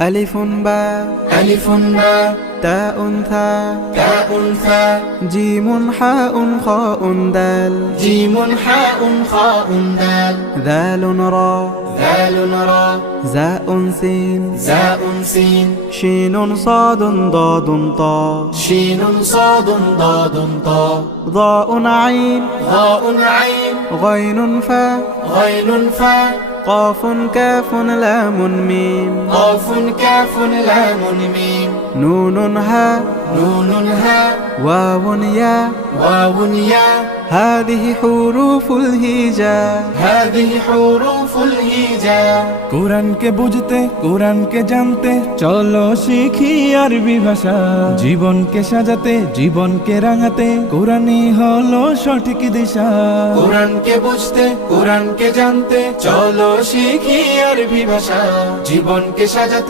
ألف باء ألف باء تاء ثاء تاء ثاء جيم حاء خاء دال جيم حاء خاء دال ذال را ذال را زاء سين زاء سين شين صاد ضاد طاء شين صاد ضاد طاء ضاء عين ضاء عين غين فاء غين فاء قاف كاف لام ميم قاف كاف لام ميم نون هاء نون هاء واو ياء واو ياء هذه حروف الهجاء هذه حروف الهجاء কোরআনকে বুঝতে কোরআনকে জানতে চলো শিখি আরবি ভাষা জীবনকে সাজাতে জীবনকে রাঙাতে কোরআনই হলো সঠিক দিশা কোরআনকে বুঝতে কোরআনকে জানতে চলো শিখি আরবি ভাষা জীবনকে সাজাতে